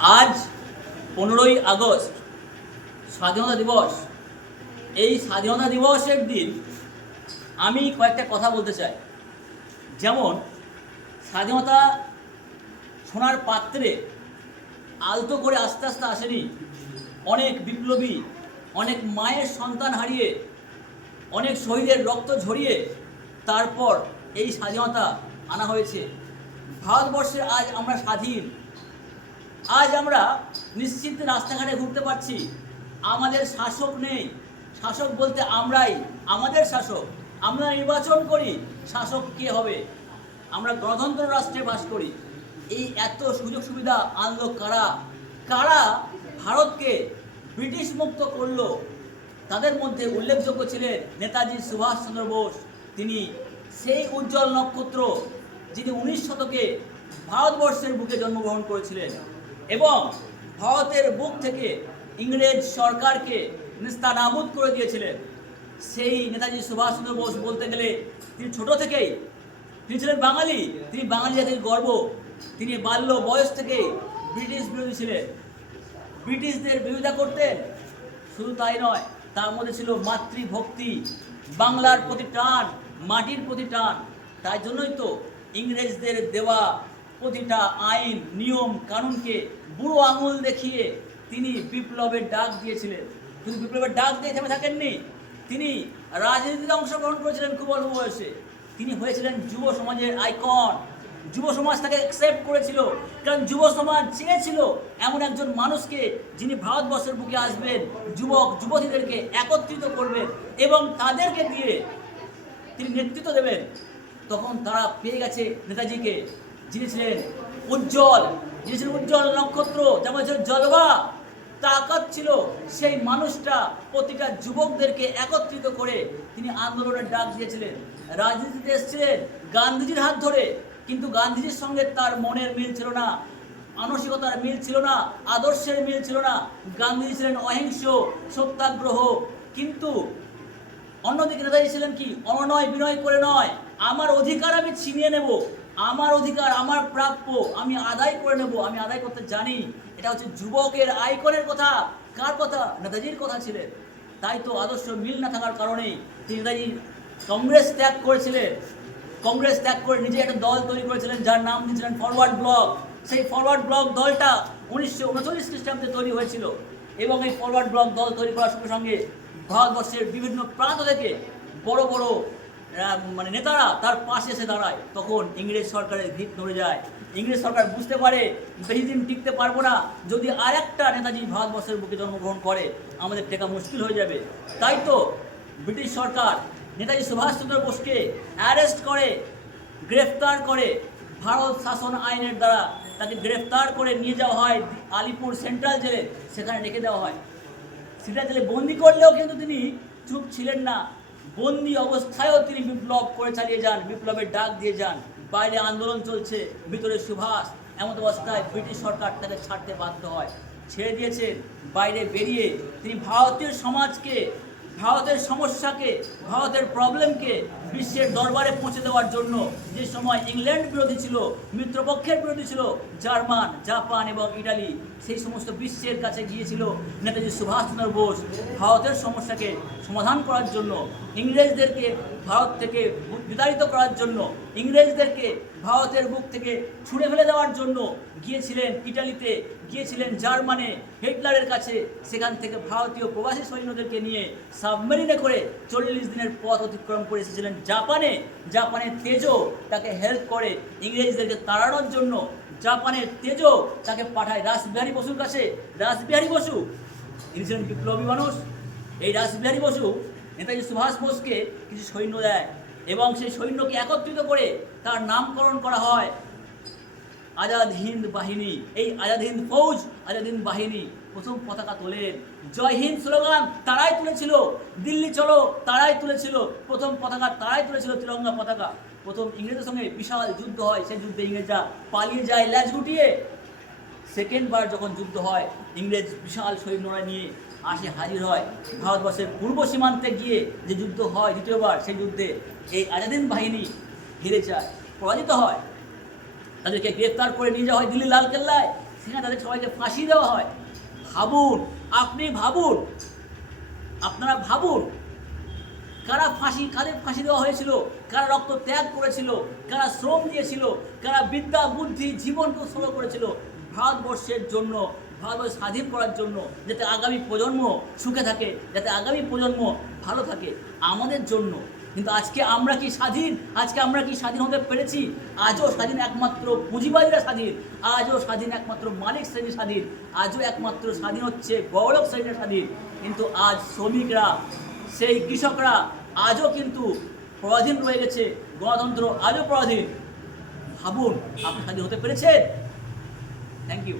আজ 15ই আগস্ট স্বাধীনতা দিবস। এই স্বাধীনতা দিবসের দিন আমি কয়েকটা কথা বলতে চাই। যেমন স্বাধীনতা সোনার পাত্রে আলতো করে আস্তে আস্তে আসেনি। অনেক বিপ্লবী, অনেক মায়ের সন্তান হারিয়ে, অনেক শহীদের রক্ত ঝরিয়ে তারপর এই স্বাধীনতা আনা হয়েছে। ভারতবর্ষে আজ আমরা স্বাধীন। আজ আমরা নিশ্চিন্তে রাস্তাঘাটে ঘুরতে পারছি। আমাদের শাসক নেই। শাসক বলতে আমরাই, আমাদের শাসক। আমরা নির্বাচন করি শাসক কে হবে। আমরা গণতন্ত্র রাষ্ট্রে বাস করি। এই এত সুযোগ সুবিধা আনলো কারা? কারা ভারতকে ব্রিটিশ মুক্ত করলো? তাদের মধ্যে উল্লেখযোগ্য ছিলেন নেতাজি সুভাষচন্দ্র বোস। তিনি সেই উজ্জ্বল নক্ষত্র যিনি 19 শতকে ভারতবর্ষের বুকে জন্মগ্রহণ করেছিলেন এবং ভারতের বুক থেকে ইংরেজ সরকারকে নেস্তানাবুদ করে দিয়েছিলেন। সেই নেতাজি সুভাষচন্দ্র বোস বলতে গেলে তিনি ছোট থেকেই তিনি ছিলেন বাঙালি। তিনি বাঙালি জাতির গর্ব। তিনি বাল্য বয়স থেকেই ব্রিটিশ বিরোধী ছিলেন। ব্রিটিশদের বিরোধিতা করতেন। শুধু তাই নয়, তার মধ্যে ছিল মাতৃভক্তি, বাংলার প্রতি টান, মাটির প্রতি টান। তাই জন্যই তো ইংরেজদের দেওয়া প্রতিটা আইন, নিয়ম, কানুনকে বুড়ো আঙুল দেখিয়ে তিনি বিপ্লবের ডাক দিয়েছিলেন। শুধু বিপ্লবের ডাক দিয়ে থেমে থাকেননি, তিনি রাজনীতিতে অংশগ্রহণ করেছিলেন খুব অল্প বয়সে। তিনি হয়েছিলেন যুব সমাজের আইকন। যুব সমাজ তাকে অ্যাকসেপ্ট করেছিল, কারণ যুব সমাজ চেয়েছিল এমন একজন মানুষকে যিনি ভারতবর্ষের বুকে আসবেন, যুবক যুবতীদেরকে একত্রিত করবেন এবং তাদেরকে দিয়ে তিনি নেতৃত্ব দেবেন। তখন তারা পেয়ে গেছে নেতাজিকে, যিনি ছিলেন উজ্জ্বল, যিনি ছিলেন উজ্জ্বল নক্ষত্র, যেমন ছিল জলবা, তাকাত ছিল। সেই মানুষটা প্রতিটা যুবকদেরকে একত্রিত করে তিনি আন্দোলনের ডাক দিয়েছিলেন। রাজনীতিতে এসেছিলেন গান্ধীজির হাত ধরে, কিন্তু গান্ধীজির সঙ্গে তার মনের মিল ছিল না, মানসিকতার মিল ছিল না, আদর্শের মিল ছিল না। গান্ধীজি ছিলেন অহিংস, সত্যাগ্রহ। কিন্তু অন্যদিকে নেতাজি ছিলেন কি? অনয় বিনয় করে নয়, আমার অধিকার আমি ছিনিয়ে নেব, আমার অধিকার আমার প্রাপ্য আমি আদায় করে নেব, আমি আদায় করতে জানি। এটা হচ্ছে যুবকের আইকনের কথা। কার কথা? নেতাজির কথা ছিলেন। তাই তো আদর্শ মিল না থাকার কারণেই নেতাজি কংগ্রেস ত্যাগ করেছিলেন। কংগ্রেস ত্যাগ করে নিজে একটা দল তৈরি করেছিলেন যার নাম দিয়েছিলেন ফরওয়ার্ড ব্লক। সেই ফরওয়ার্ড ব্লক দলটা 1939 খ্রিস্টাব্দে তৈরি হয়েছিল এবং এই ফরওয়ার্ড ব্লক দল তৈরি করার সঙ্গে সঙ্গে ভারতবর্ষের বিভিন্ন প্রান্ত থেকে বড় বড় নেতারা তার পাশে এসে দাঁড়ায়। তখন ইংরেজ সরকারের ভিত নড়ে যায়। ইংরেজ সরকার বুঝতে পারে বেশি দিন টিকতে পারবো না, যদি আরেকটা নেতাজি ভারতবর্ষের বুকে জন্মগ্রহণ করে আমাদের টেকা মুশকিল হয়ে যাবে। তাই তো ব্রিটিশ সরকার নেতাজি সুভাষচন্দ্র বোসকে অ্যারেস্ট করে, গ্রেফতার করে। ভারত শাসন আইনের দ্বারা তাকে গ্রেফতার করে নিয়ে যাওয়া হয় আলিপুর সেন্ট্রাল জেলে। সেখানে রেখে দেওয়া হয়। সেন্ট্রাল জেলে বন্দি করলেও কিন্তু তিনি চুপ ছিলেন না। বন্দি অবস্থায়ও তিনি বিপ্লব করে চালিয়ে যান, বিপ্লবের ডাক দিয়ে যান। বাইরে আন্দোলন চলছে, ভিতরে সুভাষ। এমন অবস্থায় ব্রিটিশ সরকার তাকে ছাড়তে বাধ্য হয়। ছেড়ে দিয়েছেন। বাইরে বেরিয়ে তিনি ভারতীয় সমাজকে, ভারতের সমস্যাকে, ভারতের প্রবলেমকে বিশ্বের দরবারে পৌঁছে দেওয়ার জন্য, যে সময় ইংল্যান্ড বিরোধী ছিল, মিত্রপক্ষের বিরোধী ছিল জার্মান, জাপান এবং ইটালি, সেই সমস্ত বিশ্বের কাছে গিয়েছিল নেতাজি সুভাষচন্দ্র বোস ভারতের সমস্যাকে সমাধান করার জন্য, ইংরেজদেরকে ভারত থেকে বিতাড়িত করার জন্য, ইংরেজদেরকে ভারতের বুক থেকে ছুঁড়ে ফেলে দেওয়ার জন্য গিয়েছিলেন ইটালিতে, গিয়েছিলেন জার্মানে হিটলারের কাছে। সেখান থেকে ভারতীয় প্রবাসী সৈন্যদেরকে নিয়ে সাবমেরিনে করে 40 দিনের পথ অতিক্রম করে এসেছিলেন জাপানে। জাপানের তেজো তাকে হেল্প করে ইংরেজদেরকে তাড়ানোর জন্য। জাপানের তেজো তাকে পাঠায় রাসবিহারী বসুর কাছে। রাসবিহারী বসু তিনি ছিলেন বিপ্লবী মানুষ। এই রাসবিহারী বসু নেতাজি সুভাষ বোসকে কিছু সৈন্য দেয় এবং সেই সৈন্যকে একত্রিত করে তার নামকরণ করা হয় আজাদ হিন্দ বাহিনী। এই আজাদ হিন্দ ফৌজ, আজাদ হিন্দ বাহিনী প্রথম পতাকা তোলেন। জয় হিন্দ স্লোগান তারাই তুলেছিল। দিল্লি চলো তারাই তুলেছিল। প্রথম পতাকা তারাই তুলেছিল, তিরঙ্গা পতাকা। প্রথম ইংরেজের সঙ্গে বিশাল যুদ্ধ হয়, সেই যুদ্ধে ইংরেজরা পালিয়ে যায় ল্যাজ গুটিয়ে। সেকেন্ডবার যখন যুদ্ধ হয়, ইংরেজ বিশাল সৈন্যরা নিয়ে আসে হাজির হয় ভারতবর্ষের পূর্ব সীমান্তে গিয়ে। যে যুদ্ধ হয় দ্বিতীয়বার, সেই যুদ্ধে এই আজাদ হিন্দ বাহিনী হেরে যায়, পরাজিত হয়। তাদেরকে গ্রেফতার করে নিয়ে যাওয়া হয় দিল্লি লালকেল্লায়। সেখানে তাদের সবাইকে ফাঁসি দেওয়া হয়। ভাবুন, আপনি ভাবুন, আপনারা ভাবুন, কাদের ফাঁসি দেওয়া হয়েছিল, কারা রক্ত ত্যাগ করেছিল, কারা শ্রম দিয়েছিল, কারা বিদ্যা বুদ্ধি জীবনকে উৎসর্গ করেছিল ভারতবর্ষের জন্য, ভারতবর্ষ স্বাধীন করার জন্য, যাতে আগামী প্রজন্ম সুখে থাকে, যাতে আগামী প্রজন্ম ভালো থাকে, আমাদের জন্য। কিন্তু আজকে আমরা কি স্বাধীন? আজকে আমরা কি স্বাধীন হতে পেরেছি? আজও স্বাধীন একমাত্র পুঁজিবাদীরা স্বাধীন, আজও স্বাধীন একমাত্র মালিক শ্রেণী স্বাধীন, আজও একমাত্র স্বাধীন হচ্ছে বড়লোক শ্রেণীর স্বাধীন। কিন্তু আজ শ্রমিকরা, সেই কৃষকরা আজও কিন্তু পরাধীন রয়ে গেছে, গণতন্ত্র আজও পরাধীন। ভাবুন, আপনি স্বাধীন হতে পেরেছেন? Thank you.